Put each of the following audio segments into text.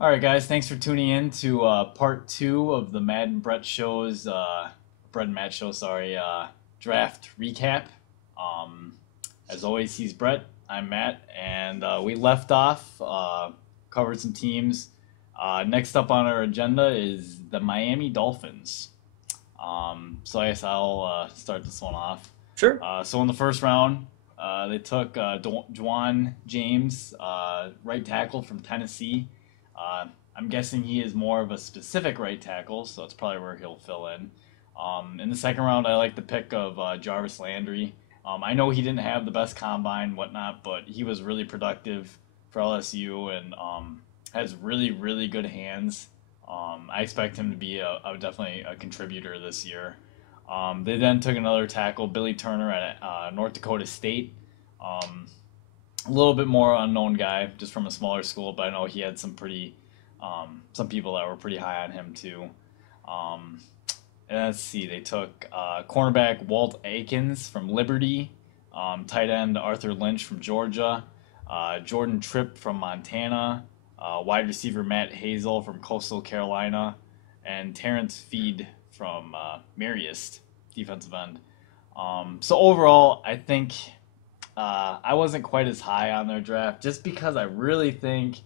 All right, guys, thanks for tuning in to part two of the Mad and Brett show's Brett and Matt show. Sorry, draft recap. Um, as always, he's Brett. I'm Matt, and we left off, covered some teams. Next up on our agenda is the Miami Dolphins. So I guess I'll start this one off. Sure. So in the first round, they took Juwan James, right tackle from Tennessee. Uh, I'm guessing he is more of a specific right tackle, so that's probably where he'll fill in. In the second round, I like the pick of Jarvis Landry. I know he didn't have the best combine, whatnot, but he was really productive for LSU and has really, really good hands. I expect him to be definitely a contributor this year. They then took another tackle, Billy Turner at North Dakota State. Um, a little bit more unknown guy, just from a smaller school, but I know he had some people that were pretty high on him too. Um, and let's see, they took cornerback Walt Aikens from Liberty, tight end Arthur Lynch from Georgia, Jordan Tripp from Montana, wide receiver Matt Hazel from Coastal Carolina, and Terrence Feed from Marist, defensive end. So overall, I think I wasn't quite as high on their draft just because I really think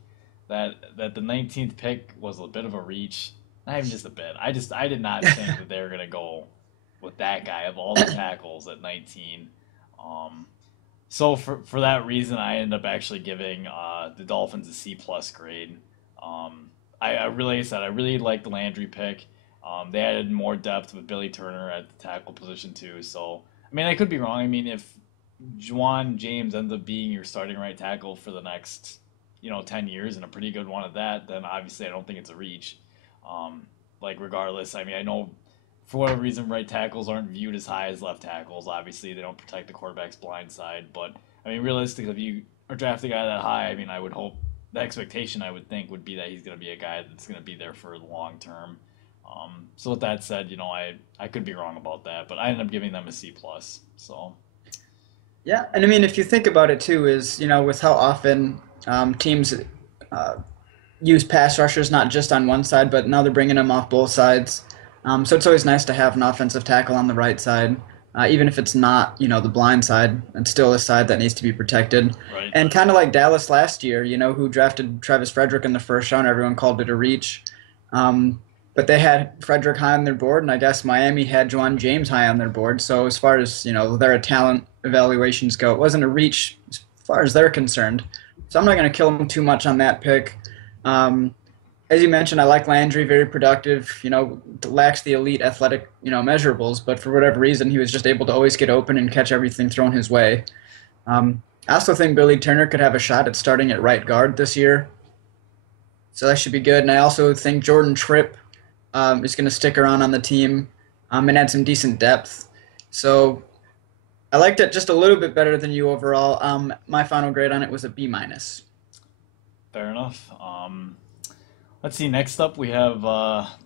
that the 19th pick was a bit of a reach. Not even just a bit. I did not think that they were gonna go with that guy of all the tackles at 19. Um, so for that reason, I ended up actually giving the Dolphins a C plus grade. I really said I really liked the Landry pick. They added more depth with Billy Turner at the tackle position too. So I mean, I could be wrong. I mean, if Juwan James ends up being your starting right tackle for the next 10 years and a pretty good one at that, then obviously I don't think it's a reach. Um, like regardless, I mean, I know for whatever reason right tackles aren't viewed as high as left tackles. Obviously, they don't protect the quarterback's blind side, but I mean, realistically, if you are draft a guy that high, I mean, I would hope the expectation I would think would be that he's going to be a guy that's going to be there for the long term. So with that said, I could be wrong about that, but I ended up giving them a C plus. So Yeah, and I mean, if you think about it too, is with how often teams uh, use pass rushers not just on one side, but now they're bringing them off both sides. So it's always nice to have an offensive tackle on the right side, even if it's not the blind side. It's still a side that needs to be protected. right, And kind of like Dallas last year, who drafted Travis Frederick in the first round, everyone called it a reach. Um, but they had Frederick high on their board, and I guess Miami had Juwan James high on their board. So as far as their talent evaluations go, it wasn't a reach as far as they're concerned. So I'm not going to kill them too much on that pick. Um, as you mentioned, I like Landry, very productive. Lacks the elite athletic measurables, but for whatever reason, he was just able to always get open and catch everything thrown his way. I also think Billy Turner could have a shot at starting at right guard this year, so that should be good. And I also think Jordan Tripp is going to stick around on the team and add some decent depth. So I liked it just a little bit better than you overall. My final grade on it was a B minus. fair enough. Let's see. Next up, we have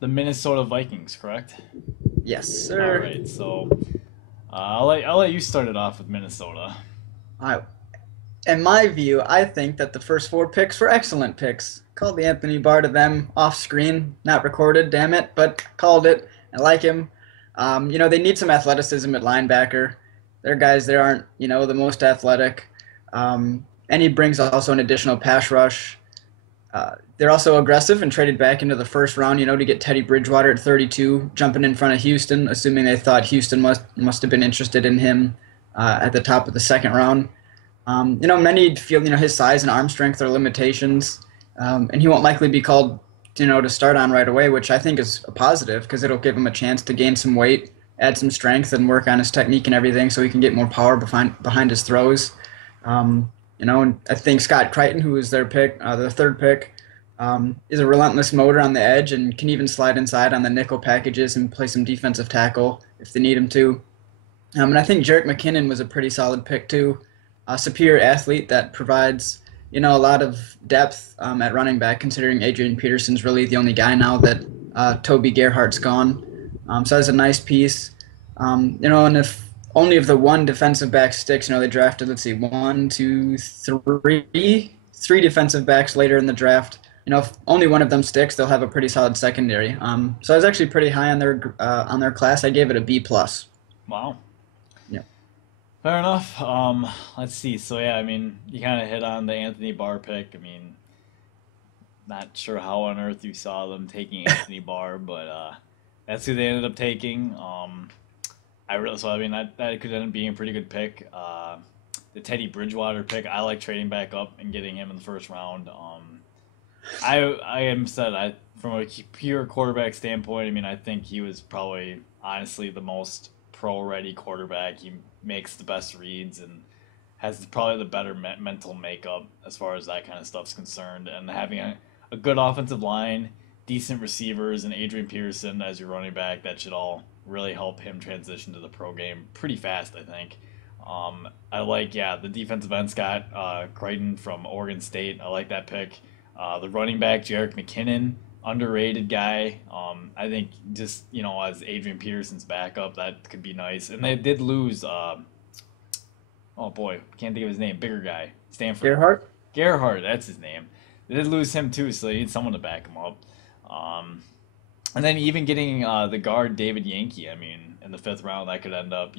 the Minnesota Vikings. Correct. Yes, All sir. right. So I'll let you start it off with Minnesota. I, in my view, I think that the first four picks were excellent picks. Called the Anthony Barr to them off screen, not recorded, damn it, but called it. I like him. They need some athleticism at linebacker. Their guys there aren't, the most athletic. And he brings also an additional pass rush. They're also aggressive and traded back into the first round, to get Teddy Bridgewater at 32, jumping in front of Houston, assuming they thought Houston must have been interested in him at the top of the second round. Many feel his size and arm strength are limitations, and he won't likely be called to start on right away, which I think is a positive because it'll give him a chance to gain some weight, add some strength, and work on his technique and everything, so he can get more power behind his throws. And I think Scott Crichton, who was their pick, the third pick, is a relentless motor on the edge and can even slide inside on the nickel packages and play some defensive tackle if they need him to. And I think Jerick McKinnon was a pretty solid pick too. A superior athlete that provides, a lot of depth at running back, considering Adrian Peterson's really the only guy now that Toby Gerhardt's gone. So that's a nice piece. And if only if the one defensive back sticks, they drafted, let's see, one, two, three defensive backs later in the draft. if only one of them sticks, they'll have a pretty solid secondary. So I was actually pretty high on their class. I gave it a B plus. Wow. Yeah. Fair enough. Let's see. So yeah, I mean, you kind of hit on the Anthony Barr pick. I mean, not sure how on earth you saw them taking Anthony Barr, but that's who they ended up taking. I mean that could end up being a pretty good pick. The Teddy Bridgewater pick, I like trading back up and getting him in the first round. I am said I from a pure quarterback standpoint. I mean, I think he was probably honestly the most pro ready quarterback. He makes the best reads and has probably the better mental makeup as far as that kind of stuff's concerned. And having a good offensive line, decent receivers, and Adrian Peterson as your running back, that should all really help him transition to the pro game pretty fast, I think. I like, yeah, the defensive end Scott Crichton from Oregon State. I like that pick. The running back, Jerick McKinnon, underrated guy. I think just, as Adrian Peterson's backup, that could be nice. And they did lose, oh boy, can't think of his name, bigger guy, Stanford. Gerhardt? Gerhardt, that's his name. They did lose him too, so they need someone to back him up. Um, and then even getting the guard David Yankee, I mean, in the fifth round, that could end up,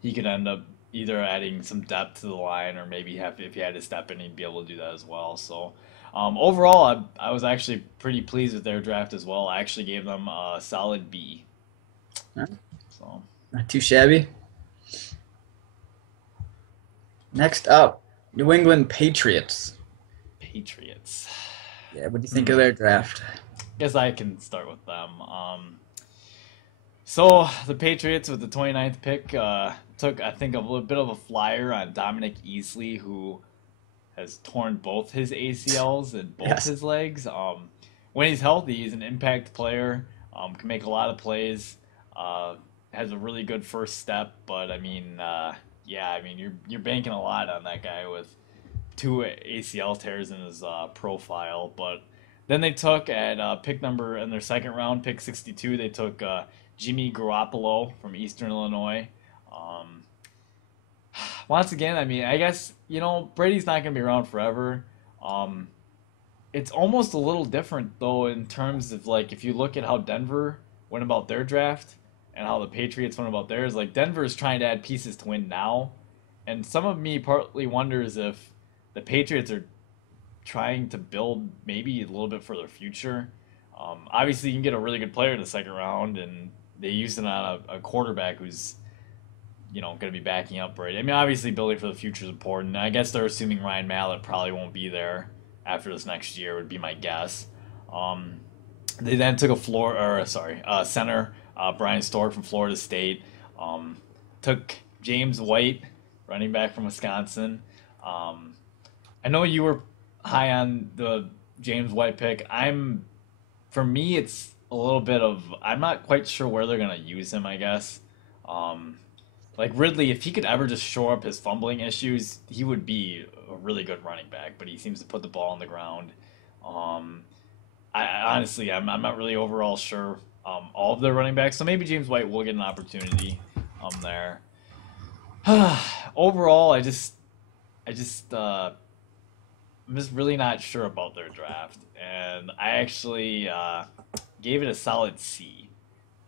he could end up either adding some depth to the line or maybe if he had to step in, he'd be able to do that as well. So overall, I was actually pretty pleased with their draft as well. I actually gave them a solid B. Huh? So Not too shabby. Next up, New England Patriots. Patriots. Yeah, what do you think of their draft? Guess I can start with them. So the Patriots with the 29th pick took, I think, a little bit of a flyer on Dominic Easley, who has torn both his ACLs and both Yes. his legs. When he's healthy, he's an impact player. Can make a lot of plays. Has a really good first step, but I mean, yeah, I mean, you're banking a lot on that guy with two ACL tears in his profile. But then they took at pick number in their second round, pick 62. They took Jimmy Garoppolo from Eastern Illinois. Um, Once again, I mean, I guess Brady's not going to be around forever. Um, it's almost a little different though in terms of like if you look at how Denver went about their draft and how the Patriots went about theirs. Like Denver is trying to add pieces to win now, and some of me partly wonders if the Patriots are trying to build maybe a little bit for their future. Obviously, you can get a really good player in the second round, and they used it on a quarterback who's going to be backing up Brady. I mean, obviously, building for the future is important. I guess they're assuming Ryan Mallett probably won't be there after this next year, would be my guess. Um, they then took center, Brian Stork from Florida State. Um, Took James White, running back from Wisconsin. Um, I know you were high on the James White pick. For me, it's a little bit of I'm not quite sure where they're gonna use him. I guess, um, like Ridley, if he could ever just shore up his fumbling issues, he would be a really good running back. But he seems to put the ball on the ground. Um, I honestly, I'm not really overall sure all of their running backs. So maybe James White will get an opportunity there. Overall, I'm just really not sure about their draft, and I actually gave it a solid C.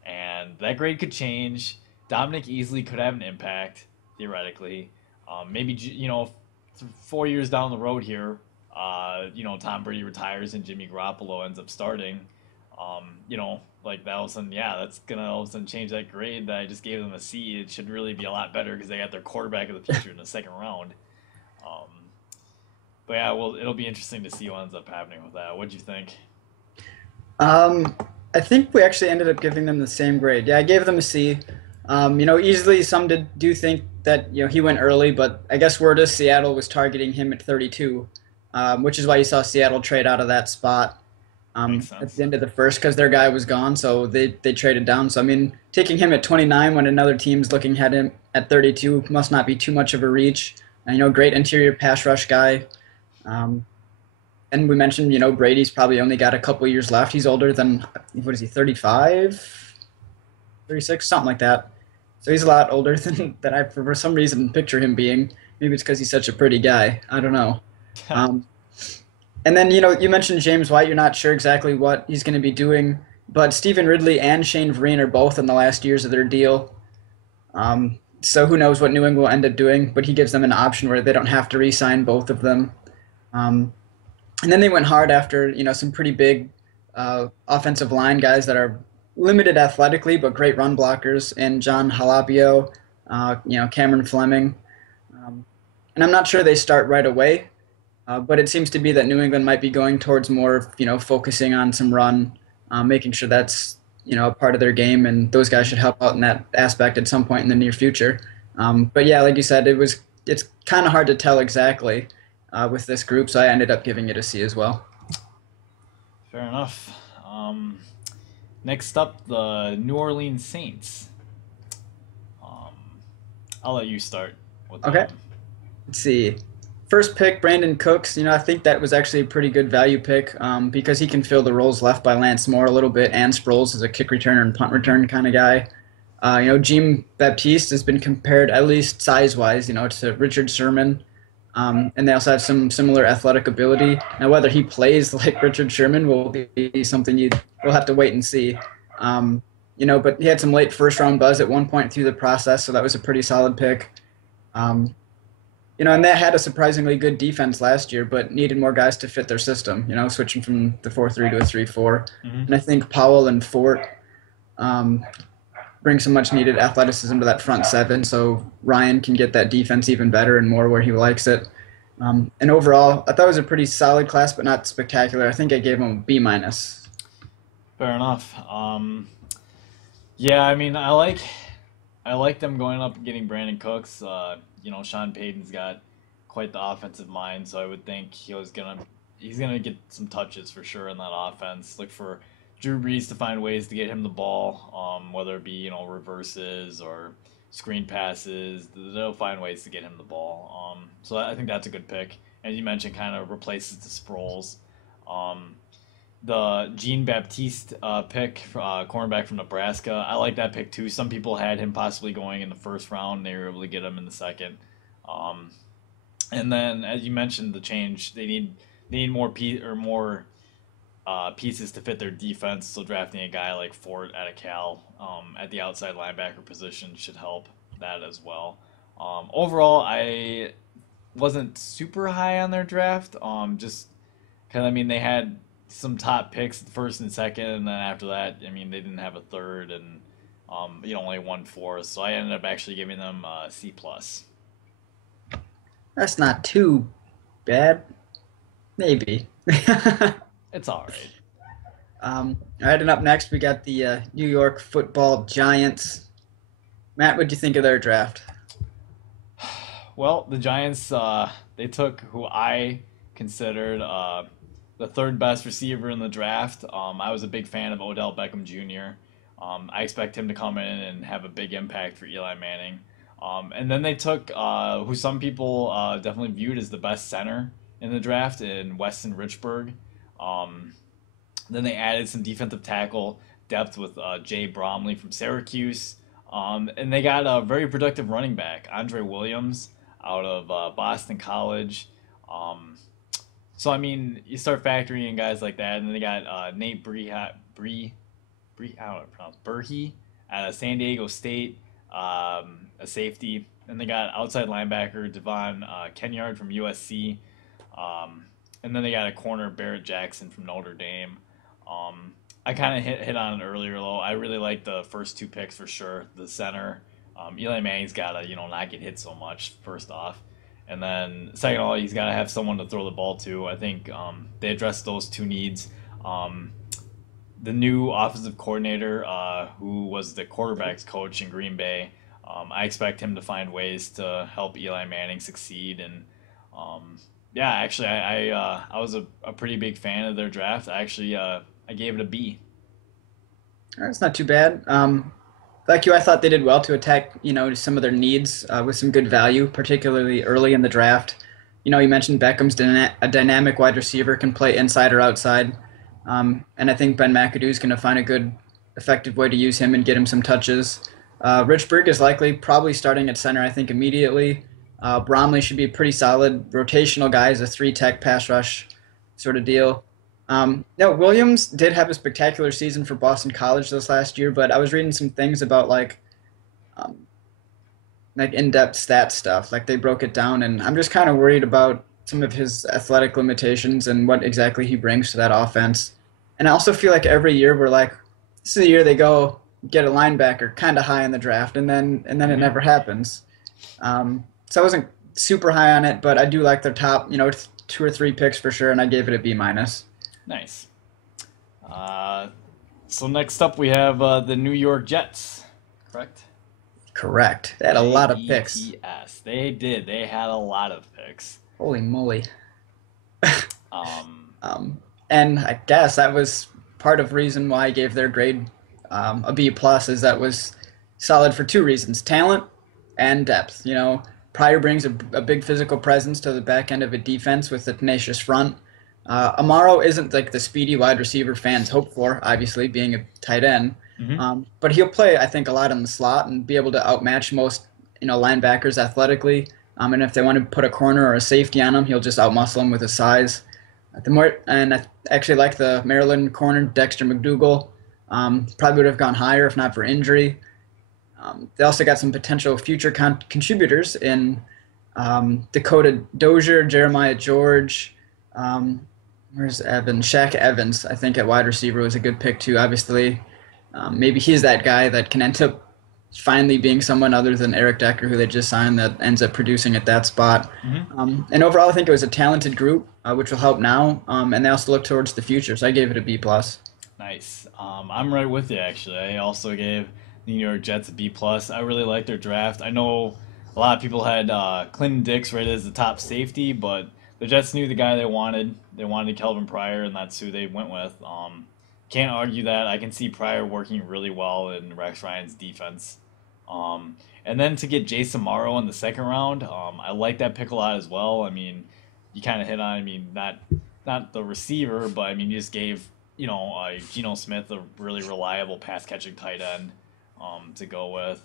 And that grade could change. Dominic easily could have an impact theoretically. Maybe 4 years down the road here, Tom Brady retires and Jimmy Garoppolo ends up starting. Like that all of a sudden, yeah, that's gonna all of a sudden change that grade that I just gave them a C. It should really be a lot better because they got their quarterback of the future in the second round. Um, but yeah, well, it'll be interesting to see what ends up happening with that. What'd you think? Um, I think we actually ended up giving them the same grade. Yeah, I gave them a C. Easily some do think that he went early, but I guess word is Seattle was targeting him at 32, which is why you saw Seattle trade out of that spot Makes at sense. the end of the first because their guy was gone, so they traded down. So I mean, taking him at 29 when another team's looking at him at 32 must not be too much of a reach. And great interior pass rush guy. Um, and we mentioned, Brady's probably only got a couple years left. He's older than, what is he, 35, 36, something like that. So he's a lot older than I, for some reason, picture him being. Maybe it's because he's such a pretty guy. I don't know. Um, And then, you mentioned James White. You're not sure exactly what he's going to be doing, but Stephen Ridley and Shane Vereen are both in the last years of their deal. So who knows what New England will end up doing, but he gives them an option where they don't have to re-sign both of them. Um, and then they went hard after, some pretty big offensive line guys that are limited athletically, but great run blockers, and John Halapio, Cameron Fleming. Um, and I'm not sure they start right away, but it seems to be that New England might be going towards more, focusing on some run, making sure that's a part of their game, and those guys should help out in that aspect at some point in the near future. But yeah, like you said, it's kind of hard to tell exactly with this group, so I ended up giving it a C as well. Fair enough. Next up, the New Orleans Saints. Um, I'll let you start with Okay, them. let's see. First pick, Brandon Cooks. I think that was actually a pretty good value pick because he can fill the roles left by Lance Moore a little bit, and Sproles is a kick returner and punt return kind of guy. Jean Baptiste has been compared, at least size wise, to Richard Sherman. And they also have some similar athletic ability. Now, whether he plays like Richard Sherman will be something we'll have to wait and see. But he had some late first round buzz at one point through the process, so that was a pretty solid pick. Um, and they had a surprisingly good defense last year, but needed more guys to fit their system. Switching from the 4-3 to a 3-4, Hmm. and I think Powell and Fort um, bring some much needed athleticism to that front seven, so Ryan can get that defense even better and more where he likes it. And overall, I thought it was a pretty solid class, but not spectacular. I think I gave him a B minus. Fair enough. Yeah, I mean, I like them going up and getting Brandon Cooks. Sean Payton's got quite the offensive mind, so I would think he's gonna get some touches for sure in that offense. Look for Drew Brees to find ways to get him the ball, whether it be reverses or screen passes. They'll find ways to get him the ball. So I think that's a good pick. As you mentioned, kind of replaces the Sproles. Um, the Jean Baptiste pick, cornerback from Nebraska. I like that pick too. Some people had him possibly going in the first round. They were able to get him in the second. Um, and then, as you mentioned, the change they need more pieces to fit their defense. So drafting a guy like Fort out of Cal at the outside linebacker position should help that as well. Overall, I wasn't super high on their draft. Just because I mean they had some top picks, first and second, and then after that, I mean they didn't have a third, and only one fourth. So I ended up actually giving them C plus. That's not too bad. Maybe. It's all right. All right, and up next we got the New York Football Giants. Matt, what'd you think of their draft? Well, the Giants they took who I considered the third best receiver in the draft. I was a big fan of Odell Beckham Jr. I expect him to come in and have a big impact for Eli Manning. And then they took who some people definitely viewed as the best center in the draft in Weston Richburg. Um, then they added some defensive tackle depth with Jay Bromley from Syracuse. And they got a very productive running back, Andre Williams, out of Boston College. Um, so I mean, you start factoring in guys like that, and then they got Nate Bree, I don't know how to pronounce Burhi out of San Diego State, a safety. And they got outside linebacker Devon Kenyard from USC. Um, and then they got a corner Barrett Jackson from Notre Dame. Um, I kind of hit on it earlier, though. I really like the first two picks for sure. The center, Eli Manning's got to not get hit so much. First off, and then second of all, he's got to have someone to throw the ball to. I think they addressed those two needs. Um, the new offensive coordinator, who was the quarterbacks coach in Green Bay, I expect him to find ways to help Eli Manning succeed. And um, yeah, actually, I was a pretty big fan of their draft. I gave it a B. That's not too bad. Like you, I thought they did well to attack, some of their needs with some good value, particularly early in the draft. You mentioned Beckham's a dynamic wide receiver, can play inside or outside. And I think Ben McAdoo is going to find a good, effective way to use him and get him some touches. Rich Berg is probably starting at center, I think, immediately. Bromley should be a pretty solid rotational guy as a three tech pass rush. sort of deal. No, Williams did have a spectacular season for Boston College this last year, but I was reading some things about um, like in-depth stat stuff. Like they broke it down, and I'm just kind of worried about some of his athletic limitations and what exactly he brings to that offense. And I also feel like every year we're like, this is the year they go get a linebacker kind of high in the draft, and then it Hmm. never happens. So I wasn't super high on it, but I do like their top, two or three picks for sure, and I gave it a B minus. Nice. Uh, so next up we have the New York Jets, correct? Correct. They had a lot of picks. JETS. They did. They had a lot of picks. Holy moly. Um, And I guess that was part of the reason why I gave their grade a B plus is that was solid for two reasons: talent and depth. Pryor brings a big physical presence to the back end of a defense with a tenacious front. Amaro isn't like the speedy wide receiver fans hope for, obviously being a tight end, mhm. but he'll play I think a lot in the slot and be able to outmatch most linebackers athletically. And if they want to put a corner or a safety on him, he'll just outmuscle him with his size. I actually like the Maryland corner, Dexter McDougal. Probably would have gone higher if not for injury. They also got some potential future contributors in Dakota Dozier, Jeremiah George. Um, where's Evans? Shaq Evans, I think at wide receiver was a good pick too. Obviously, maybe he's that guy that can end up finally being someone other than Eric Decker, who they just signed, that ends up producing at that spot. Hmm. And overall, I think it was a talented group, which will help now. And they also look towards the future, so I gave it a B plus. Nice. I'm right with you actually. I also gave the New York Jets a B plus. I really like their draft. I know a lot of people had Clinton Dix rated as the top safety, but the Jets knew the guy they wanted. They wanted Kelvin Pryor, and that's who they went with. Can't argue that. I can see Pryor working really well in Rex Ryan's defense. And then to get Jason Morrow in the second round, I like that pick a lot as well. I mean, you kind of hit on. I mean, not the receiver, but I mean, you just gave Geno Smith a really reliable pass catching tight end to go with.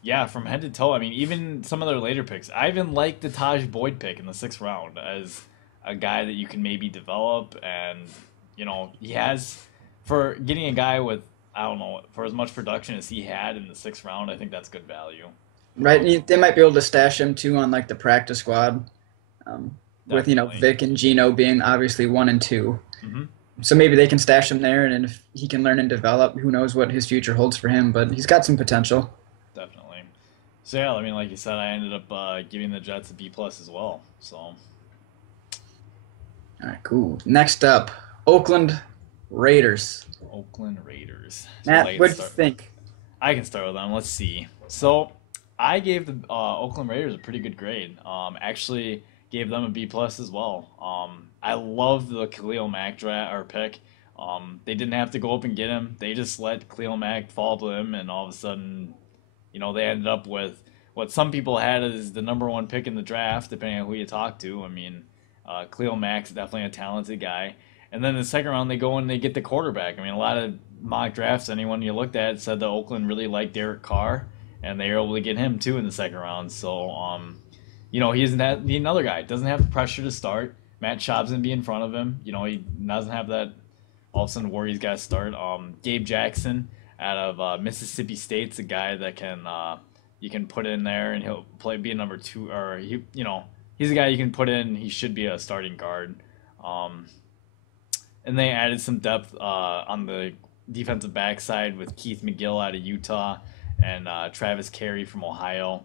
Yeah, from head to toe. I mean, even some of their later picks. I even like the Taj Boyd pick in the sixth round as a guy that you can maybe develop, and he has for getting a guy with I don't know for as much production as he had in the sixth round. I think that's good value. Right? And they might be able to stash him too on like the practice squad, with Definitely. Vic and Gino being obviously one and two. Hmm. So maybe they can stash him there, and if he can learn and develop, who knows what his future holds for him. But he's got some potential. Definitely. So yeah, I mean, like you said, I ended up giving the Jets a B plus as well. So All right, cool. Next up, Oakland Raiders. Oakland Raiders. So Matt, late what'd you start. think? I can start with them. Let's see. So I gave the Oakland Raiders a pretty good grade. Actually gave them a B plus as well. I love the Khalil Mack draft or pick. They didn't have to go up and get him. They just let Khalil Mack fall to him, and all of a sudden, they ended up with what some people had as the number one pick in the draft, depending on who you talk to. I mean, Khalil Mack's definitely a talented guy. And then in the second round, they go and they get the quarterback. I mean, a lot of mock drafts, anyone you looked at said that Oakland really liked Derek Carr, and they were able to get him too in the second round. So, he isn't that the another guy. Doesn't have the pressure to start. Matt Schaub's gonna be in front of him. He doesn't have that all of a sudden worry he's got to start. Gabe Jackson out of Mississippi State's a guy that can you can put in there and he'll be a number two, or he's a guy you can put in. He should be a starting guard. Um, and they added some depth on the defensive backside with Keith McGill out of Utah and Travis Carey from Ohio.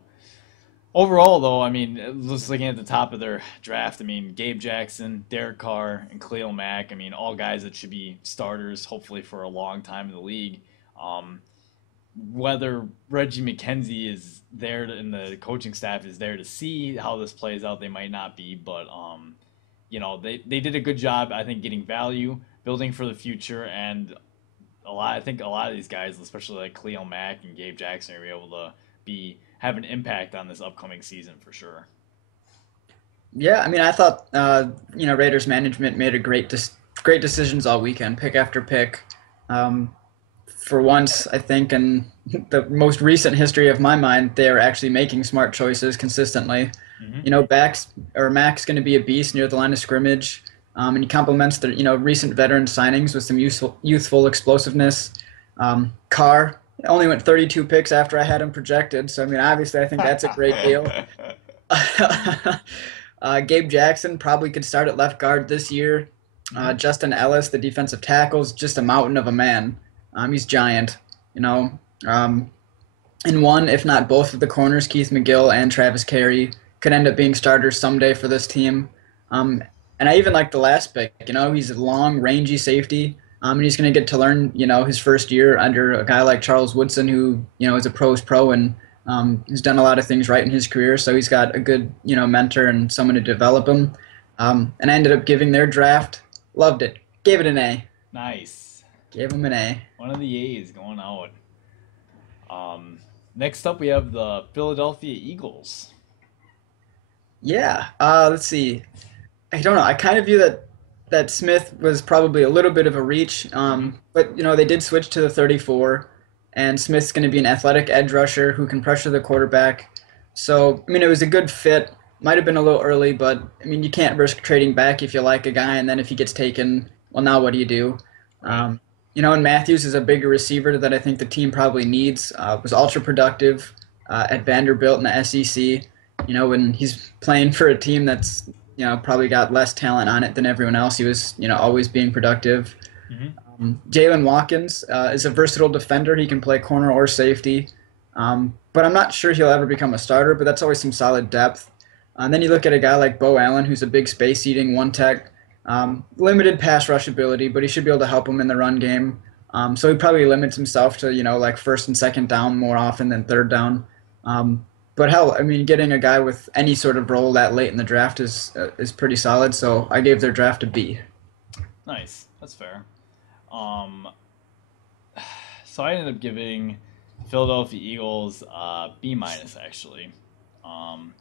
Overall, though, I mean, just looking at the top of their draft, I mean, Gabe Jackson, Derek Carr, and Khalil Mack, I mean, all guys that should be starters, hopefully for a long time in the league. Um, Whether Reggie McKenzie is there and the coaching staff is there to see how this plays out, they might not be, but they did a good job, I think, getting value, building for the future, and I think a lot of these guys, especially like Khalil Mack and Gabe Jackson, are able to be have an impact on this upcoming season for sure. Yeah, I mean, I thought Raiders management made a great decisions all weekend, pick after pick. Um, for once, I think in the most recent history of my mind, they're actually making smart choices consistently. Hmm. Mack's going to be a beast near the line of scrimmage. And he complements the recent veteran signings with some youthful explosiveness. Carr only went 32 picks after I had him projected, so I mean, obviously, I think that's a great deal. Gabe Jackson probably could start at left guard this year. Mhm. Justin Ellis, the defensive tackle, is just a mountain of a man. He's giant, you know. Um, and one, if not both of the corners, Keith McGill and Travis Carey, could end up being starters someday for this team. Um, and I even like the last pick. He's a long, rangy safety, and he's going to get to learn, his first year under a guy like Charles Woodson, who, is a pro's pro and has done a lot of things right in his career. So he's got a good, mentor and someone to develop him. And I ended up giving their draft. Loved it. Gave it an A. Nice. Gave him an A. One of the A's going out. Next up, we have the Philadelphia Eagles. Yeah. Let's see. I don't know. I kind of view that Smith was probably a little bit of a reach. Hmm. But they did switch to the 34, and Smith's going to be an athletic edge rusher who can pressure the quarterback. So I mean, it was a good fit. Might have been a little early, but I mean, you can't risk trading back if you like a guy, and then if he gets taken, well, now what do you do? Right. And Matthews is a bigger receiver that I think the team probably needs. Was ultra productive at Vanderbilt in the SEC. When he's playing for a team that's probably got less talent on it than everyone else, he was always being productive. Hmm. Jalen Watkins is a versatile defender. He can play corner or safety, but I'm not sure he'll ever become a starter. But that's always some solid depth. And then you look at a guy like Bo Allen, who's a big space eating one tech, limited pass rush ability, but he should be able to help him in the run game. So he probably limits himself to like first and second down more often than third down. But hell, I mean, getting a guy with any sort of role that late in the draft is pretty solid. So I gave their draft a B. Nice. That's fair. Um, so I ended up giving Philadelphia Eagles B minus actually. Um,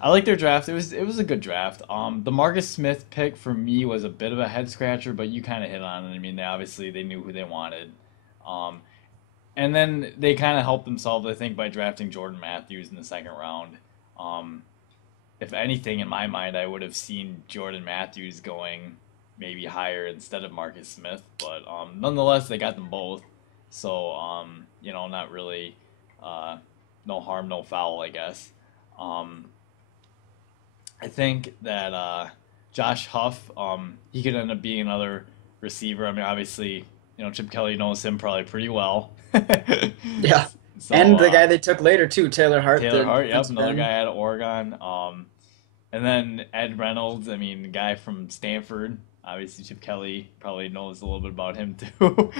I like their draft. It was a good draft. The Marcus Smith pick for me was a bit of a head scratcher, but you kind of hit on it. I mean, they knew who they wanted. Um, and then they kind of helped themselves, I think, by drafting Jordan Matthews in the second round. Um, if anything, in my mind, I would have seen Jordan Matthews going maybe higher instead of Marcus Smith, but nonetheless, they got them both. So not really, uh, no harm, no foul, I guess. Um, I think that Josh Huff, he could end up being another receiver. I mean, obviously, Chip Kelly knows him probably pretty well. Yeah, So and the guy they took later too, Taylor Hart, Taylor the Hart, yep, defensive another end. guy out of Oregon. And then Ed Reynolds, I mean, the guy from Stanford. Obviously, Chip Kelly probably knows a little bit about him too.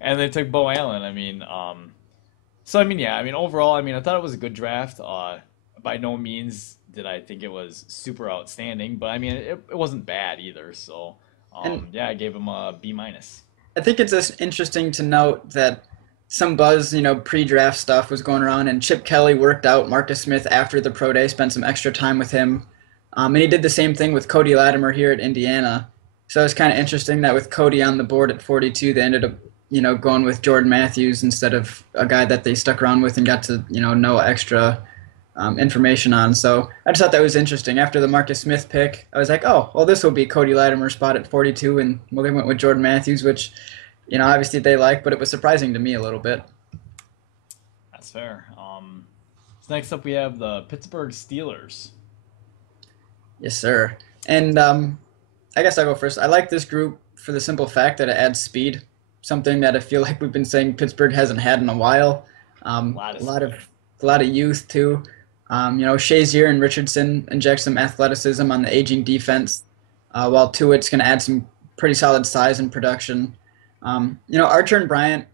And they took Bo Allen. I mean, so I mean, yeah, I mean, overall, I mean, I thought it was a good draft. By no means did I think it was super outstanding, but I mean, it wasn't bad either. So, And yeah, I gave him a B minus. I think it's just interesting to note that some buzz, pre-draft stuff was going around, and Chip Kelly worked out Marcus Smith after the pro day, spent some extra time with him, and he did the same thing with Cody Latimer here at Indiana. So it's kind of interesting that with Cody on the board at 42, they ended up, going with Jordan Matthews instead of a guy that they stuck around with and got to, know extra information on. So I just thought that was interesting. After the Marcus Smith pick, I was like, oh, well, this will be Cody Latimer's spot at 42, and well, they went with Jordan Matthews, which obviously they like, but it was surprising to me a little bit. That's fair. So next up, we have the Pittsburgh Steelers. Yes, sir. And I guess I'll go first. I like this group for the simple fact that it adds speed, something that I feel like we've been saying Pittsburgh hasn't had in a while. A lot A of lot of speed. youth too. Shazier and Richardson inject some athleticism on the aging defense, while Tuitt's going to add some pretty solid size and production. Archer and Bryant,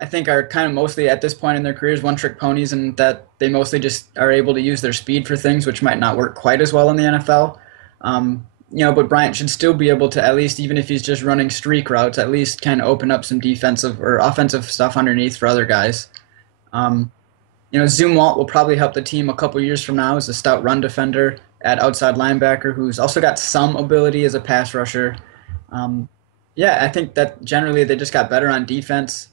I think, are kind of mostly at this point in their careers one-trick ponies, and that they mostly just are able to use their speed for things which might not work quite as well in the NFL. But Bryant should still be able to, at least even if he's just running streak routes, at least kind of open up some defensive or offensive stuff underneath for other guys. Um, Zumwalt will probably help the team a couple years from now as a stout run defender at outside linebacker who's also got some ability as a pass rusher. Um, yeah, I think that generally they just got better on defense.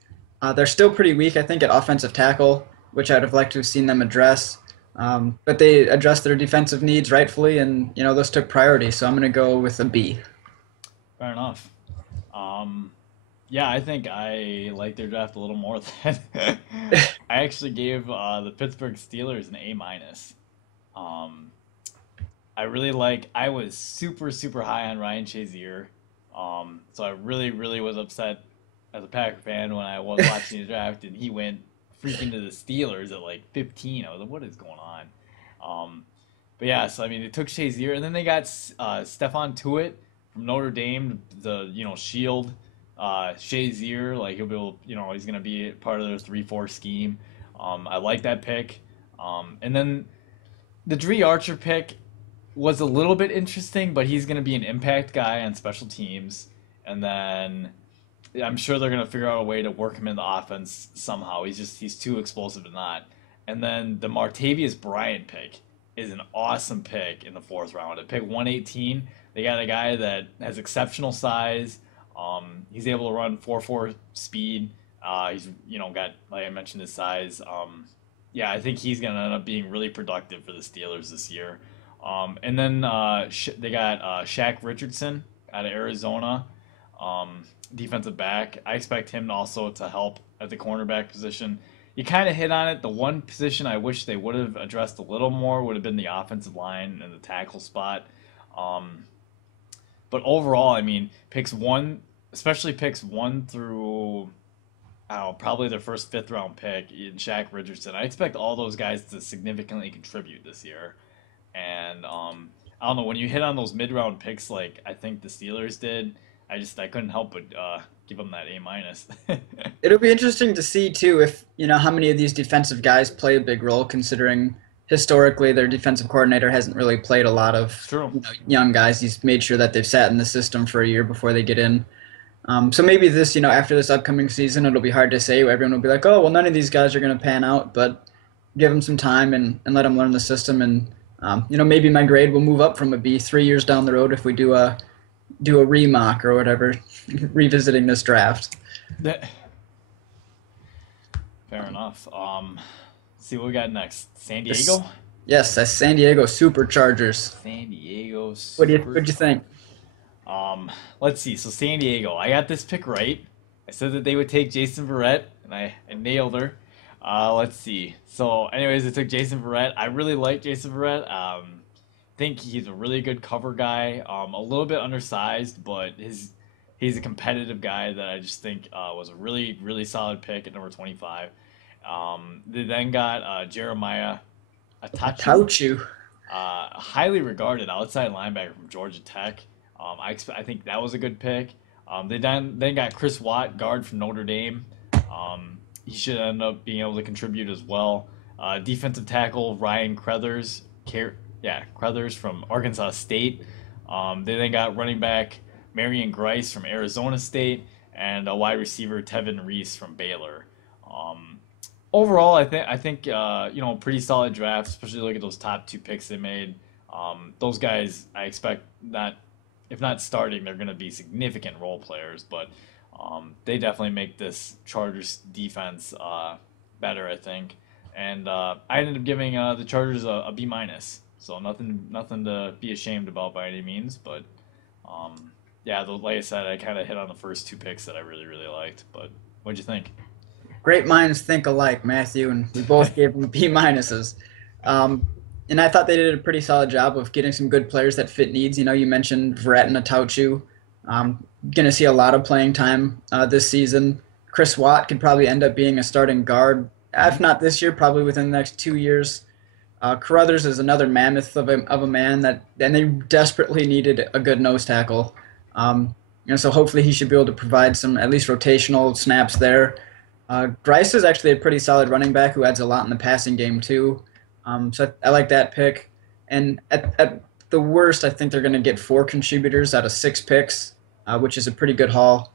They're still pretty weak, I think, at offensive tackle, which I'd have liked to have seen them address. But they addressed their defensive needs rightfully, and those took priority. So I'm going to go with a B. Fair enough. Um, yeah, I think I like their draft a little more than I actually gave the Pittsburgh Steelers an A minus. Um, I really like. I was super super high on Ryan Shazier, so I really really was upset as a Packer fan when I was watching the draft and he went freaking to the Steelers at like 15. I was like, what is going on? Um, but yeah, so I mean, they took Shazier and then they got Stephon Tuitt from Notre Dame, the shield. Shazier, like he'll be able, he's gonna be part of their 3-4 scheme. I like that pick. And then the Dree Archer pick was a little bit interesting, but he's going to be an impact guy on special teams. And then I'm sure they're going to figure out a way to work him in the offense somehow. He's too explosive to not. And then the Martavius Bryant pick is an awesome pick in the fourth round. At pick 118, they got a guy that has exceptional size. He's able to run 4.4 speed. He's got, like I mentioned, his size. Yeah, I think he's going to end up being really productive for the Steelers this year. And then they got Shaq Richardson out of Arizona, defensive back. I expect him also to help at the cornerback position. You kind of hit on it. The one position I wish they would have addressed a little more would have been the offensive line and the tackle spot. Um, but overall, I mean, especially picks 1 through, I don't know, probably their first fifth round pick in Shaq Richardson. I expect all those guys to significantly contribute this year. And I don't know, when you hit on those mid round picks like I think the Steelers did, I couldn't help but give them that A minus. It'll be interesting to see too if how many of these defensive guys play a big role, considering historically their defensive coordinator hasn't really played a lot It's of true. young guys. He's made sure that they've sat in the system for a year before they get in. So maybe this, after this upcoming season, it'll be hard to say. Everyone will be like, oh, well, none of these guys are going to pan out, but give them some time and let them learn the system. And, maybe my grade will move up from a B 3 years down the road if we do a remock or whatever, revisiting this draft. That- Fair enough. See what we got next. San This, Diego? yes, that's San Diego Superchargers. San Diego What'd you Super. think? Let's see. So San Diego, I got this pick right. I said that they would take Jason Verrett, and I nailed her. Let's see. So, anyways, they took Jason Verrett. I really like Jason Verrett. Think he's a really good cover guy. A little bit undersized, but he's a competitive guy that I just think was a really really solid pick at number 25. They then got Jeremiah Atachu, Tauchu. highly regarded outside linebacker from Georgia Tech. I think that was a good pick. They then got Chris Watt, guard from Notre Dame. He should end up being able to contribute as well. Defensive tackle Ryan Crothers from Arkansas State. They then got running back Marion Grice from Arizona State and a wide receiver Tevin Reese from Baylor. Um, Overall, I think pretty solid draft, especially look at those top two picks they made. Those guys, I expect not, if not starting, they're going to be significant role players, but they definitely make this Chargers defense better, I think. And I ended up giving the Chargers a B minus, so nothing to be ashamed about by any means. But yeah, like I said, I kind of hit on the first two picks that I really really liked. But what'd you think? Great minds think alike, Matthew, and we both gave them B minuses. Um, and I thought they did a pretty solid job of getting some good players that fit needs. You mentioned Verrett and Atauchu. Going to see a lot of playing time this season. Chris Watt could probably end up being a starting guard, if not this year, probably within the next 2 years. Carruthers is another mammoth of a man and they desperately needed a good nose tackle. So hopefully he should be able to provide some at least rotational snaps there. Grice is actually a pretty solid running back who adds a lot in the passing game too. So I like that pick. And at the worst, I think they're going to get 4 contributors out of 6 picks, which is a pretty good haul.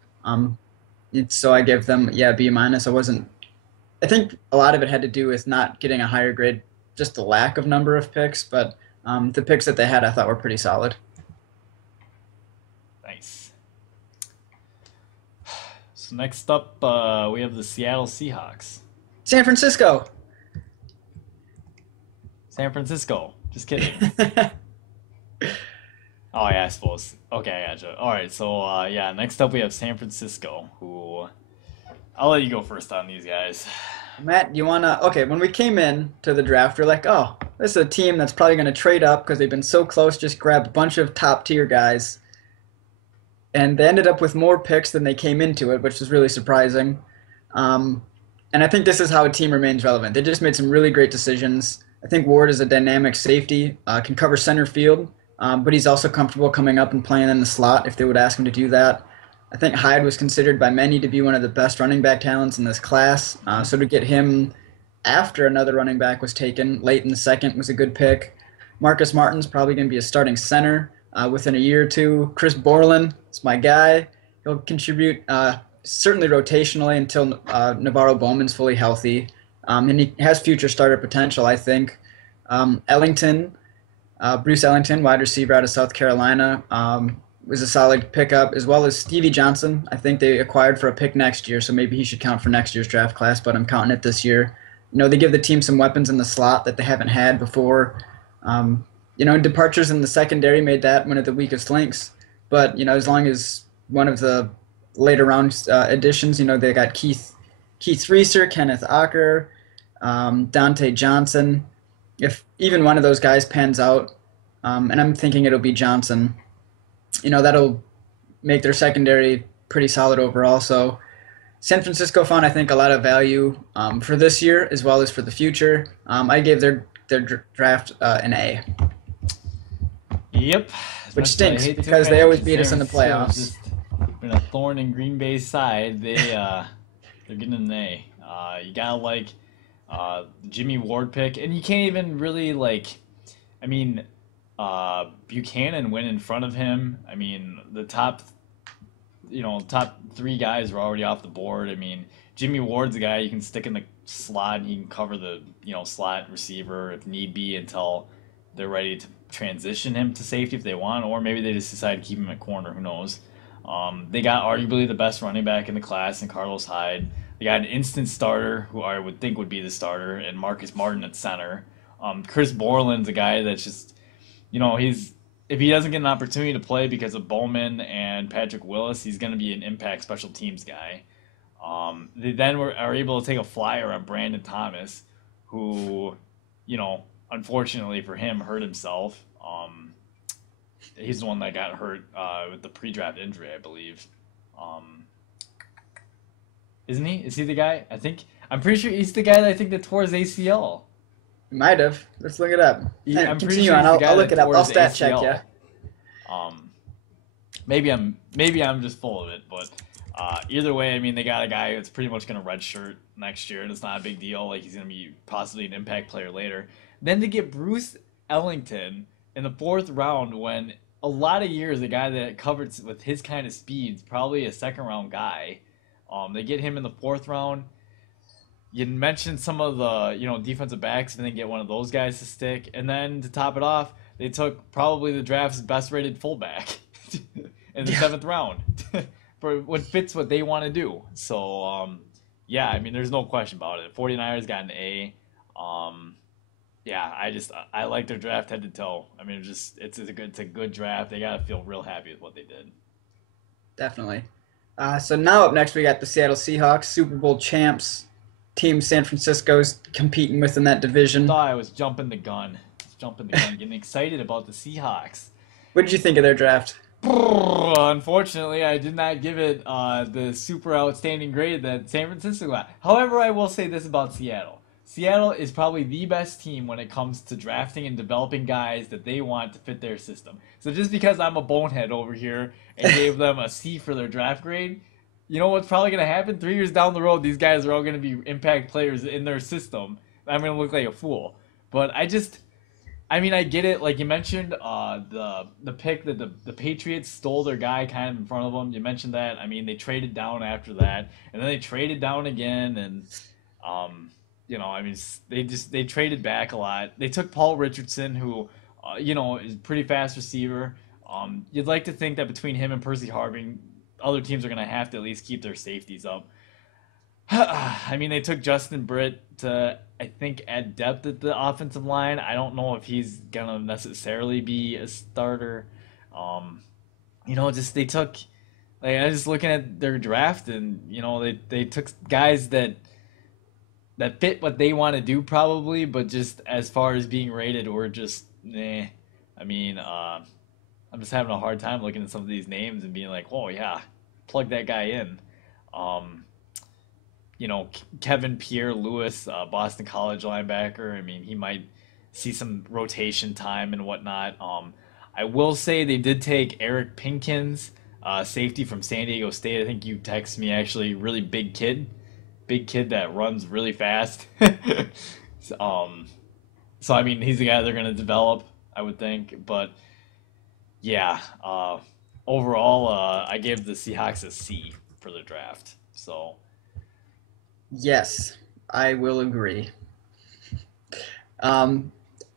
So I gave them B minus. I wasn't. I think a lot of it had to do with not getting a higher grade, just the lack of number of picks. But the picks that they had, I thought were pretty solid. Nice. So next up, we have the Seattle Seahawks. San Francisco. San Francisco. Just kidding. Oh yeah, I suppose. Okay, I gotcha. All right, so yeah, next up we have San Francisco, who I'll let you go first on these guys. Matt, you wanna? Okay, when we came in to the draft, we're like, oh, this is a team that's probably gonna trade up because they've been so close, just grab a bunch of top tier guys, and they ended up with more picks than they came into it, which was really surprising. Um, and I think this is how a team remains relevant. They just made some really great decisions. I think Ward is a dynamic safety, can cover center field, but he's also comfortable coming up and playing in the slot if they would ask him to do that. I think Hyde was considered by many to be one of the best running back talents in this class. So to get him after another running back was taken late in the second was a good pick. Marcus Martin's probably going to be a starting center within a year or two. Chris Borland is my guy. He'll contribute certainly rotationally until Navarro Bowman's fully healthy. And he has future starter potential, I think. Ellington, Bruce Ellington, wide receiver out of South Carolina, was a solid pickup, as well as Stevie Johnson. I think they acquired for a pick next year, so maybe he should count for next year's draft class, but I'm counting it this year. They give the team some weapons in the slot that they haven't had before. Departures in the secondary made that one of the weakest links. But, as long as one of the later round additions, they got Keith Reeser, Kenneth Acker, Dante Johnson. If even one of those guys pans out, and I'm thinking it'll be Johnson, that'll make their secondary pretty solid overall. So San Francisco found, I think, a lot of value for this year as well as for the future. I gave their draft an A. Yep. Which stinks because they always beat us in the playoffs. Just been a thorn in Green Bay's side. They're getting an A. You gotta like Jimmy Ward pick, and you can't even really Buchanan went in front of him. I mean, the top three guys were already off the board. I mean, Jimmy Ward's a guy you can stick in the slot and he can cover the slot receiver if need be until they're ready to transition him to safety if they want, or maybe they just decide to keep him at corner. Who knows? They got arguably the best running back in the class in Carlos Hyde. They got an instant starter who I would think would be the starter, and Marcus Martin at center. Chris Borland's a guy that's just, if he doesn't get an opportunity to play because of Bowman and Patrick Willis, he's going to be an impact special teams guy. They then are able to take a flyer on Brandon Thomas, who, unfortunately for him, hurt himself. He's the one that got hurt with the pre-draft injury, I believe. Isn't he? Is he the guy? I'm pretty sure he's the guy that tore his ACL. Might have. Let's look it up. Yeah, I'm Continue on. I'll look it up. I'll stat check you. Maybe I'm just full of it, but either way, I mean, they got a guy that's pretty much going to redshirt next year, and it's not a big deal. Like, he's going to be possibly an impact player later. Then to get Bruce Ellington in the fourth round, when a lot of years a guy that covered with his kind of speeds, probably a second round guy. They get him in the fourth round. You mentioned some of the defensive backs, and then get one of those guys to stick, and then to top it off, they took probably the draft's best rated fullback in the seventh round for what fits what they want to do. So I mean, there's no question about it. 49ers got an A. I like their draft head to toe. I mean, it's a good draft. They gotta feel real happy with what they did. Definitely. So now up next we got the Seattle Seahawks, Super Bowl champs, team San Francisco's competing with in that division. I thought I was jumping the gun, getting excited about the Seahawks. What did you think of their draft? Unfortunately, I did not give it the super outstanding grade that San Francisco got. However, I will say this about Seattle. Seattle is probably the best team when it comes to drafting and developing guys that they want to fit their system. So just because I'm a bonehead over here and gave them a C for their draft grade, you know what's probably going to happen? 3 years down the road, these guys are all going to be impact players in their system. I'm going to look like a fool. But I get it. Like you mentioned, the pick that the Patriots stole their guy kind of in front of them. You mentioned that. I mean, they traded down after that, and then they traded down again, and they traded back a lot. They took Paul Richardson, who is a pretty fast receiver. You'd like to think that between him and Percy Harvin, other teams are going to have to at least keep their safeties up. I mean, they took Justin Britt to, I think, add depth at the offensive line. I don't know if he's gonna necessarily be a starter. Um, just they took, like, I was just looking at their draft, and they took guys that fit what they want to do probably, but just as far as being rated, we're just I mean, I'm just having a hard time looking at some of these names and being like, oh yeah, plug that guy in. Um, Kevin Pierre Lewis, Boston College linebacker. I mean, he might see some rotation time and whatnot. I will say they did take Eric Pinkins, safety from San Diego State. I think you text me actually, really big kid that runs really fast. um, so I mean, he's the guy they're gonna develop, I would think. But yeah, overall, I gave the Seahawks a C for the draft. So Yes, I will agree. Um,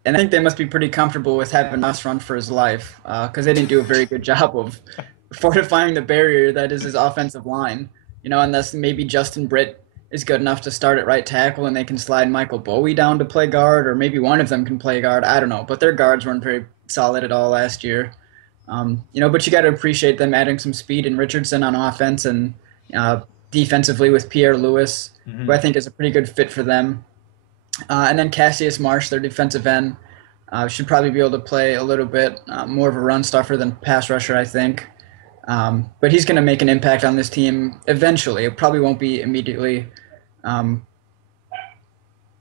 and I think they must be pretty comfortable with having us run for his life because they didn't do a very good job of fortifying the barrier that is his offensive line. Unless maybe Justin Britt is good enough to start at right tackle and they can slide Michael Bowie down to play guard, or maybe one of them can play guard. I don't know, but their guards weren't very solid at all last year. But you got to appreciate them adding some speed in Richardson on offense and uh, defensively with Pierre Lewis, who I mhm. think is a pretty good fit for them. And then Cassius Marsh, their defensive end, should probably be able to play a little bit more of a run stuffer than pass rusher, I think. But he's going to make an impact on this team eventually. It probably won't be immediately. Um,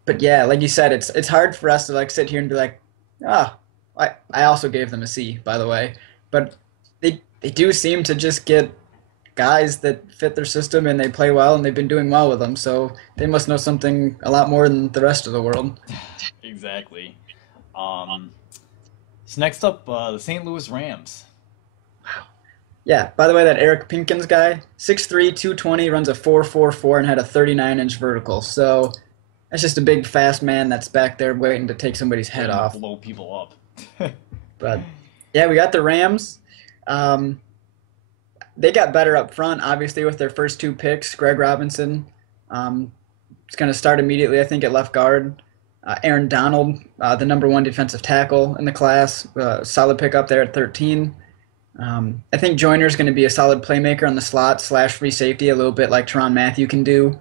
but yeah, like you said, it's hard for us to like sit here and be like, ah, I also gave them a C, by the way. But they do seem to just get guys that fit their system and they play well and they've been doing well with them. So they must know something a lot more than the rest of the world. Exactly. Um, so next up, the St. Louis Rams. Yeah, by the way, that Eric Pinkins guy, 6'3", 220, runs a 4.44 and had a 39-inch vertical. So that's just a big, fast man that's back there waiting to take somebody's head Waiting to off. blow people up. But yeah, we got the Rams. Um, they got better up front, obviously, with their first two picks. Greg Robinson um, is going to start immediately, I think, at left guard. Aaron Donald, the number one defensive tackle in the class, solid pick up there at 13. I think Joyner's going to be a solid playmaker on the slot slash free safety, a little bit like Teron Matthew can do.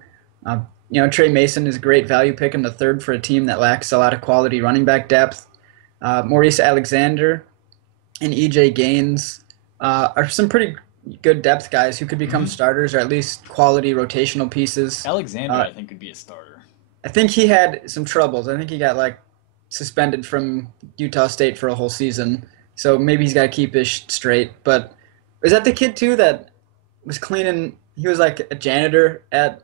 Trey Mason is a great value pick in the third for a team that lacks a lot of quality running back depth. Maurice Alexander and EJ Gaines are some pretty good depth guys who could become hmm starters or at least quality rotational pieces. Alexander, Uh, I think, could be a starter. I think he had some troubles. I think he got like suspended from Utah State for a whole season. So maybe he's got to keep his straight. But is that the kid too that was cleaning? He was like a janitor at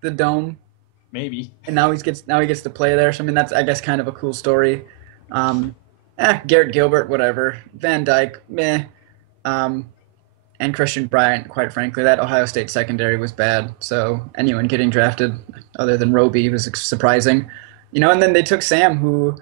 the dome, Maybe. and now he gets to play there. So I mean, that's I guess kind of a cool story. Um, Garrett Gilbert, whatever. Van Dyke, meh. Um, and Christian Bryant, quite frankly, that Ohio State secondary was bad. So anyone getting drafted other than Roby was surprising. And then they took Sam, who,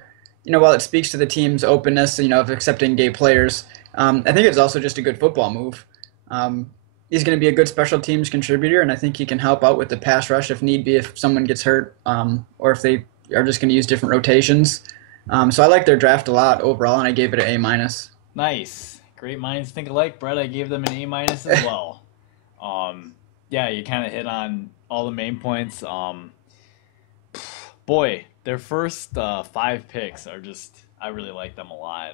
while it speaks to the team's openness, of accepting gay players, I think it's also just a good football move. Um, he's going to be a good special teams contributor, and I think he can help out with the pass rush if need be, if someone gets hurt, or if they are just going to use different rotations. So I like their draft a lot overall, and I gave it an A minus. Nice. Great minds think alike, Brett. I gave them an A minus as well. Um, yeah, you kind of hit on all the main points. Boy, their first five picks are just, I really like them a lot.